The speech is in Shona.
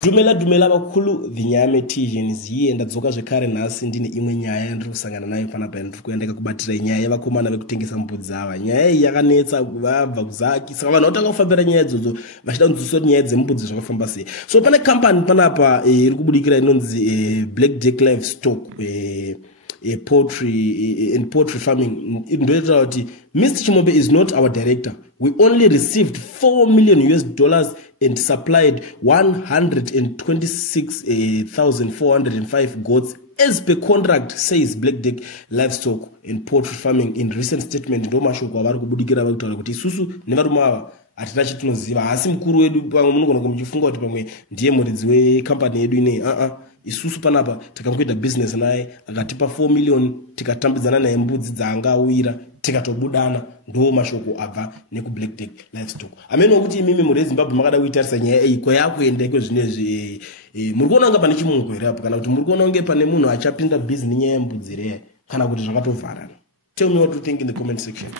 Dumela bakulu vinyame tijeni ziye ndadzoka zvekare nhasi ndine imwe nyaya yandiri kusangana nayo panapa ndiri kuenda kubatira nyaya yevakomana vekutengesa mbudzi ava. Nyaya iyi yakanetsa vabva kuzaki saka vanhu vatanga kufambira nyaya idzodzo vachida kunzwisisa nyaya dzembudzi zvakafamba sei. So pane kambani panapa iri kubudikira inonzi Black Duck Livestock poultry and poultry farming. Ndoita kuti Mr. Chimombe is not our director. We only received $4 million and supplied 126,405 goats as per contract, says Black Duck Livestock and Poultry Farming in recent statement. Ndo mashoko avari kubudikira vakutaura kuti isusu nevarume ava hatina chitinoziva, asi mukuru wedu pamwe munogona kumuchifunga kuti pamwe ndiye muridzi wekampani yedu inei. Isusu panapa takangoita business naye akatipa 4 million tikatambidzana naye mbudzi dzaangawira tikatobudana. Ndo mashoko abva neku Black Duck Livestock. Amene okuti imimi muri Zimbabwe makada kuitarisa nyaya iyi kwayakuenda kwezvinezvi muri kuona kunge pane chimungu here apo kana kuti muri kuona kunge pane munhu achapinda business nyaya yembudzi here kana kuti zvakatovharana. Tell me what you think in the comment section.